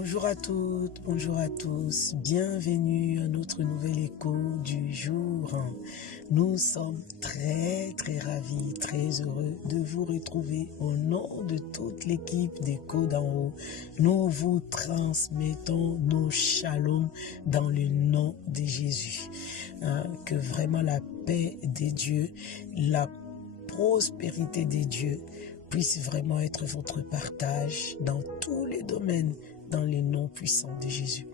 Bonjour à toutes, bonjour à tous, bienvenue à notre nouvel écho du jour. Nous sommes très ravis, très heureux de vous retrouver au nom de toute l'équipe d'Écho d'en haut. Nous vous transmettons nos shalom dans le nom de Jésus. Que vraiment la paix des dieux, la prospérité des dieux puisse vraiment être votre partage dans tous les domaines, dans les noms puissants de Jésus.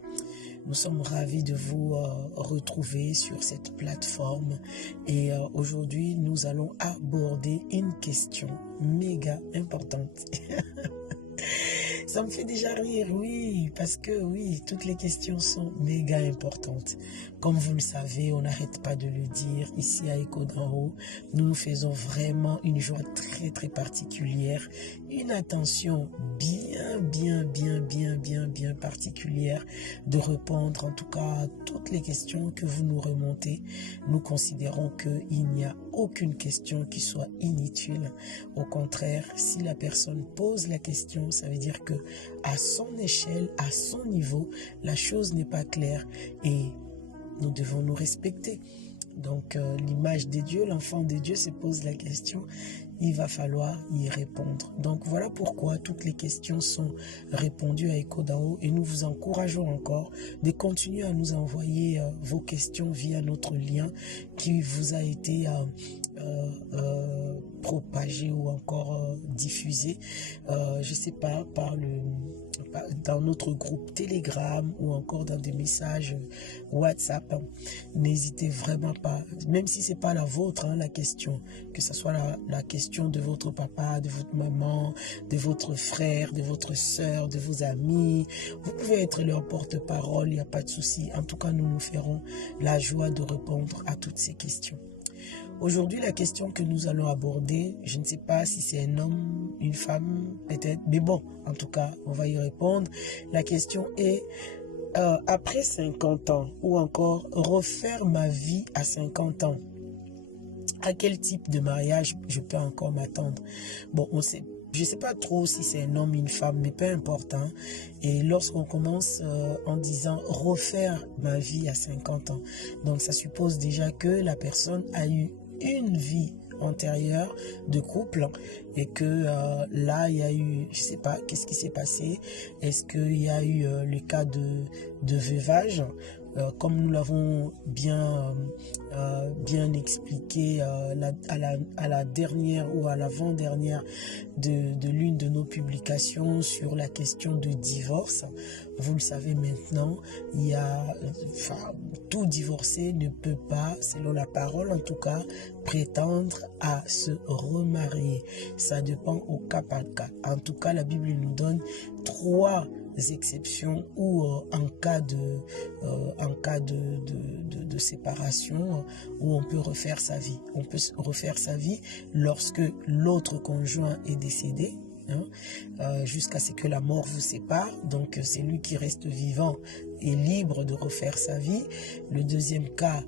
Nous sommes ravis de vous retrouver sur cette plateforme et aujourd'hui nous allons aborder une question méga importante. Ça me fait déjà rire, oui, parce que oui, toutes les questions sont méga importantes. Comme vous le savez, on n'arrête pas de le dire ici à Écho d'en haut. Nous nous faisons vraiment une joie très particulière, une attention bien particulière de répondre en tout cas à toutes les questions que vous nous remontez. Nous considérons qu'il n'y a aucune question qui soit inutile. Au contraire, si la personne pose la question, ça veut dire que à son échelle, à son niveau, la chose n'est pas claire et nous devons nous respecter. Donc l'image de Dieu, l'enfant de Dieu se pose la question, il va falloir y répondre. Donc voilà pourquoi toutes les questions sont répondues à Écho d'en haut et nous vous encourageons encore de continuer à nous envoyer vos questions via notre lien qui vous a été propagé ou encore diffusé, je sais pas, dans notre groupe Telegram ou encore dans des messages WhatsApp. N'hésitez vraiment pas, même si c'est pas la vôtre, la question, que ce soit la question de votre papa, de votre maman, de votre frère, de votre soeur, de vos amis, vous pouvez être leur porte-parole, il n'y a pas de souci. En tout cas, nous nous ferons la joie de répondre à toutes ces questions. Aujourd'hui, la question que nous allons aborder, je ne sais pas si c'est un homme, une femme, peut-être, mais bon, en tout cas, on va y répondre. La question est, après 50 ans, ou encore refaire ma vie à 50 ans, à quel type de mariage je peux encore m'attendre? Bon, je ne sais pas trop si c'est un homme, une femme, mais peu importe. Et lorsqu'on commence en disant refaire ma vie à 50 ans, donc ça suppose déjà que la personne a eu une vie antérieure de couple et que là il y a eu, je sais pas, qu'est-ce qui s'est passé? Est-ce qu'il y a eu le cas de veuvage? Comme nous l'avons bien expliqué à la dernière ou à l'avant-dernière de l'une de nos publications sur la question de divorce, vous le savez maintenant, il y a, tout divorcé ne peut pas, selon la parole en tout cas, prétendre à se remarier. Ça dépend au cas par cas. En tout cas, la Bible nous donne 3 exceptions où en cas de séparation où on peut refaire sa vie. On peut refaire sa vie lorsque l'autre conjoint est décédé, jusqu'à ce que la mort vous sépare. Donc c'est lui qui reste vivant et libre de refaire sa vie. Le deuxième cas,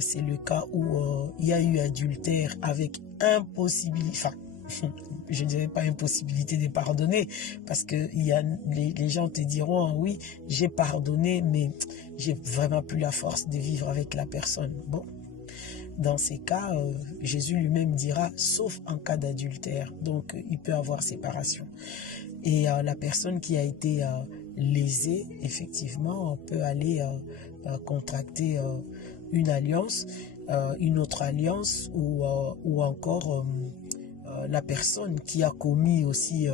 c'est le cas où il y a eu adultère avec impossibilité, je dirais pas impossibilité de pardonner, parce que les gens te diront oui, j'ai pardonné, mais j'ai vraiment plus la force de vivre avec la personne. Bon, dans ces cas, Jésus lui-même dira sauf en cas d'adultère, donc il peut avoir séparation. Et la personne qui a été lésée, effectivement, peut aller contracter une alliance, une autre alliance ou encore la personne qui a commis aussi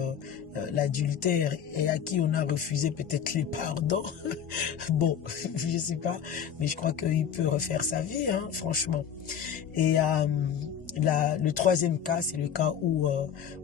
l'adultère et à qui on a refusé peut-être les pardons. Bon, je sais pas, mais je crois qu'il peut refaire sa vie, franchement. Et le troisième cas, c'est le cas où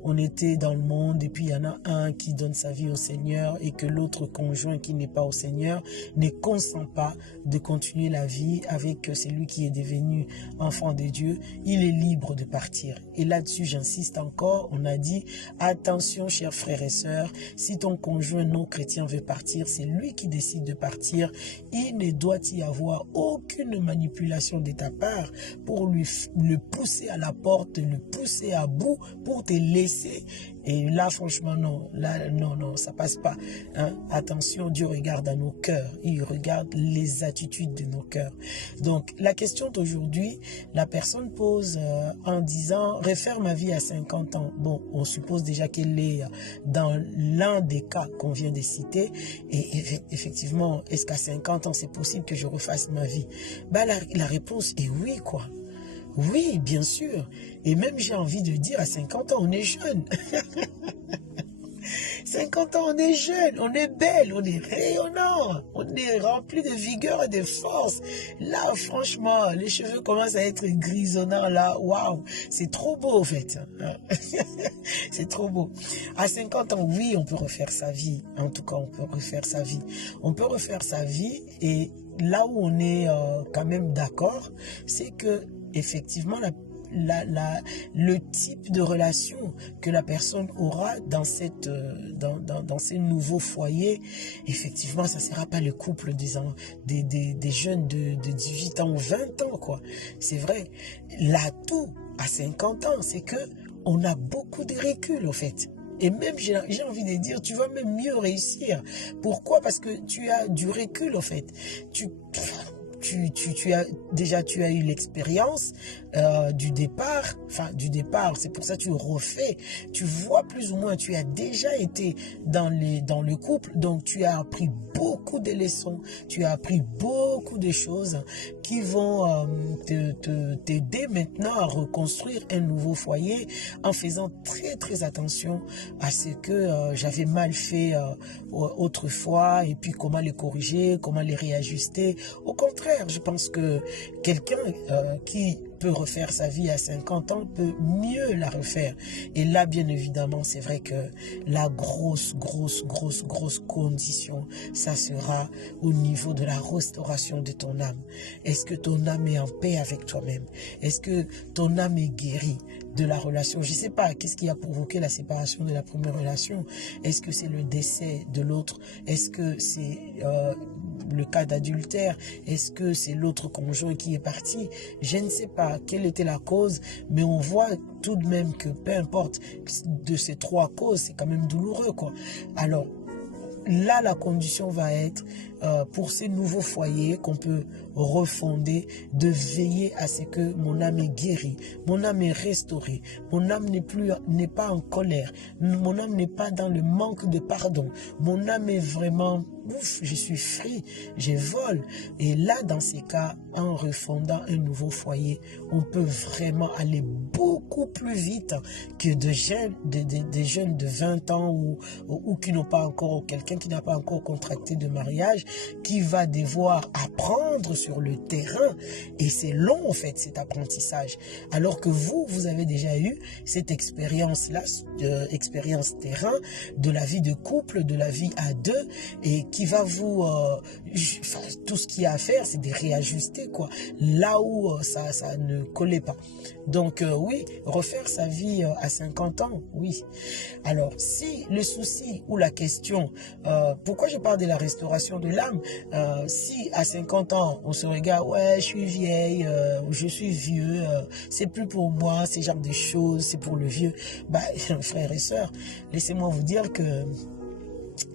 on était dans le monde et puis il y en a un qui donne sa vie au Seigneur et que l'autre conjoint qui n'est pas au Seigneur ne consent pas de continuer la vie avec celui qui est devenu enfant de Dieu. Il est libre de partir. Et là-dessus, j'insiste encore, on a dit, attention chers frères et sœurs, si ton conjoint non chrétien veut partir, c'est lui qui décide de partir. Il ne doit y avoir aucune manipulation de ta part pour le pousser à la porte, le pousser à bout pour te laisser. Et là, franchement, non. Là, non, non, ça passe pas. Hein? Attention, Dieu regarde à nos cœurs. Il regarde les attitudes de nos cœurs. Donc, la question d'aujourd'hui, la personne pose en disant, refaire ma vie à 50 ans. Bon, on suppose déjà qu'elle est dans l'un des cas qu'on vient de citer. Et effectivement, est-ce qu'à 50 ans, c'est possible que je refasse ma vie? Bah, la réponse est oui, quoi. Oui, bien sûr. Et même, j'ai envie de dire, à 50 ans, on est jeune. 50 ans, on est jeune, on est belle, on est rayonnant, on est rempli de vigueur et de force. Là, franchement, les cheveux commencent à être grisonnants, là, waouh, c'est trop beau, en fait. C'est trop beau. À 50 ans, oui, on peut refaire sa vie. En tout cas, on peut refaire sa vie. On peut refaire sa vie, et là où on est quand même d'accord, c'est que, effectivement, le type de relation que la personne aura dans ces nouveaux foyers, effectivement, ça ne sera pas le couple des jeunes de 18 ans ou 20 ans, quoi. C'est vrai. L'atout à 50 ans, c'est que on a beaucoup de recul, au fait. Et même, j'ai envie de dire, tu vas même mieux réussir. Pourquoi? Parce que tu as du recul, au fait. Tu as eu l'expérience du départ, c'est pour ça que tu refais, tu vois plus ou moins, tu as déjà été dans le couple, donc tu as appris beaucoup de leçons, tu as appris beaucoup de choses qui vont t'aider maintenant à reconstruire un nouveau foyer en faisant très très attention à ce que j'avais mal fait autrefois, et puis comment les corriger, comment les réajuster. Au contraire, je pense que quelqu'un qui peut refaire sa vie à 50 ans peut mieux la refaire. Et là, bien évidemment, c'est vrai que la grosse condition, ça sera au niveau de la restauration de ton âme. Est-ce que ton âme est en paix avec toi-même? Est-ce que ton âme est guérie de la relation? Je ne sais pas, qu'est-ce qui a provoqué la séparation de la première relation? Est-ce que c'est le décès de l'autre? Est-ce que c'est le cas d'adultère? Est-ce que c'est l'autre conjoint qui est parti? Je ne sais pas quelle était la cause, mais on voit tout de même que peu importe de ces trois causes, c'est quand même douloureux, quoi. Alors, là, la condition va être, pour ces nouveaux foyers qu'on peut refonder, de veiller à ce que mon âme est guérie, mon âme est restaurée, mon âme n'est pas en colère, mon âme n'est pas dans le manque de pardon, mon âme est vraiment, ouf, je suis free, je vole. Et là, dans ces cas, en refondant un nouveau foyer, on peut vraiment aller beaucoup plus vite que des jeunes de 20 ans ou qui n'ont pas encore, ou quelqu'un qui n'a pas encore contracté de mariage, qui va devoir apprendre sur le terrain. Et c'est long, en fait, cet apprentissage. Alors que vous avez déjà eu cette expérience-là, expérience terrain, de la vie de couple, de la vie à deux, et qui va vous... tout ce qu'il y a à faire, c'est de réajuster, quoi. Là où ça ne collait pas. Donc, oui, refaire sa vie à 50 ans, oui. Alors, si le souci ou la question, pourquoi je parle de la restauration de l'âme, si à 50 ans, on se regarde, ouais, je suis vieille, je suis vieux, c'est plus pour moi, ces genres de choses, c'est pour le vieux. Bah, frères et sœurs, laissez-moi vous dire que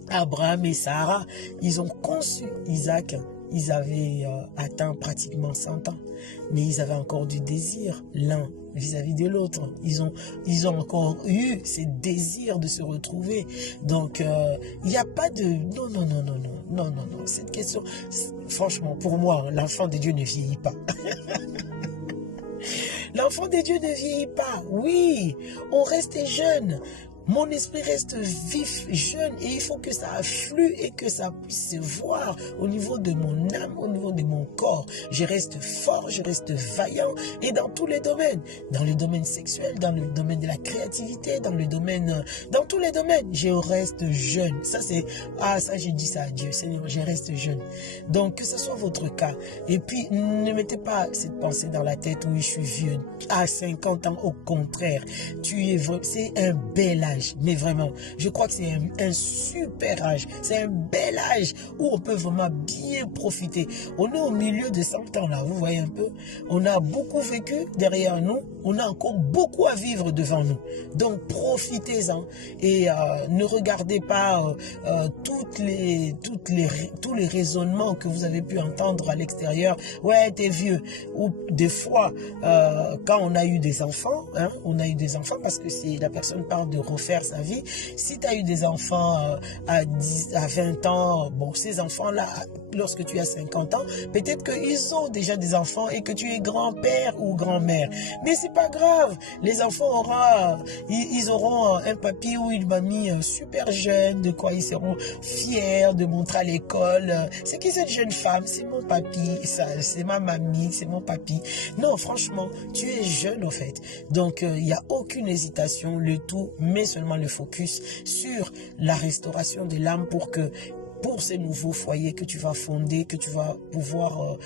Abraham et Sarah, ils ont conçu Isaac. Ils avaient atteint pratiquement 100 ans, mais ils avaient encore du désir l'un vis-à-vis de l'autre. Ils ont encore eu ces désirs de se retrouver. Donc, il n'y a pas de... Non. Cette question, franchement, pour moi, l'enfant de Dieu ne vieillit pas. L'enfant de Dieu ne vieillit pas. Oui, on reste jeune. Mon esprit reste vif, jeune, et il faut que ça afflue et que ça puisse se voir au niveau de mon âme, au niveau de mon corps. Je reste fort, je reste vaillant, et dans tous les domaines. Dans le domaine sexuel, dans le domaine de la créativité, dans tous les domaines, je reste jeune. Ça c'est, ça j'ai dit ça à Dieu, Seigneur, je reste jeune. Donc que ce soit votre cas. Et puis ne mettez pas cette pensée dans la tête, oui je suis vieux. À 50 ans, au contraire, c'est un bel âge. âge, mais vraiment, je crois que c'est un super âge, c'est un bel âge où on peut vraiment bien profiter. On est au milieu de 100 ans là, vous voyez un peu, on a beaucoup vécu derrière nous, on a encore beaucoup à vivre devant nous. Donc profitez-en et ne regardez pas tous les raisonnements que vous avez pu entendre à l'extérieur. Ouais, t'es vieux. Ou des fois, quand on a eu des enfants, hein, on a eu des enfants parce que la personne parle de refaire sa vie. Si tu as eu des enfants à 20 ans, bon, ces enfants-là, lorsque tu as 50 ans, peut-être qu'ils ont déjà des enfants et que tu es grand-père ou grand-mère. Mais c'est pas grave. Les enfants ils auront un papy ou une mamie super jeune, de quoi ils seront fiers de montrer à l'école. C'est qui cette jeune femme? C'est mon papy, c'est ma mamie, c'est mon papy. Non, franchement, tu es jeune en fait. Donc, il n'y a aucune hésitation. Le tout, met seulement le focus sur la restauration de l'âme pour ces nouveaux foyers que tu vas fonder, que tu vas pouvoir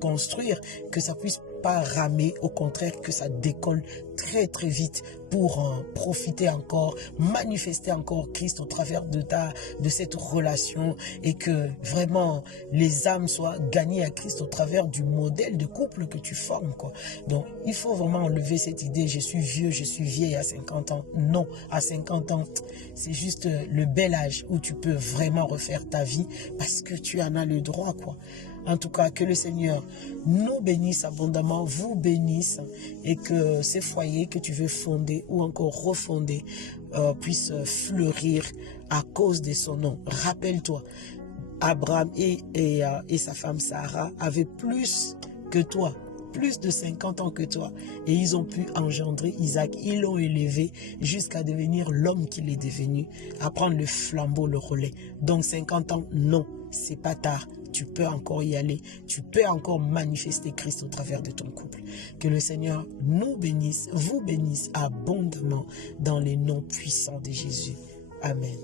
construire, que ça puisse pas ramer, au contraire que ça décolle très très vite pour profiter encore, manifester encore Christ au travers de cette relation et que vraiment les âmes soient gagnées à Christ au travers du modèle de couple que tu formes, quoi. Donc il faut vraiment enlever cette idée, je suis vieux, je suis vieille à 50 ans. Non, à 50 ans, c'est juste le bel âge où tu peux vraiment refaire ta vie parce que tu en as le droit, quoi. En tout cas, que le Seigneur nous bénisse abondamment, vous bénisse et que ces foyers que tu veux fonder ou encore refonder puissent fleurir à cause de son nom. Rappelle-toi, Abraham et sa femme Sarah avaient plus que toi, plus de 50 ans que toi. Et ils ont pu engendrer Isaac. Ils l'ont élevé jusqu'à devenir l'homme qu'il est devenu, à prendre le flambeau, le relais. Donc 50 ans, non, c'est pas tard. Tu peux encore y aller. Tu peux encore manifester Christ au travers de ton couple. Que le Seigneur nous bénisse, vous bénisse abondamment dans les noms puissants de Jésus. Amen.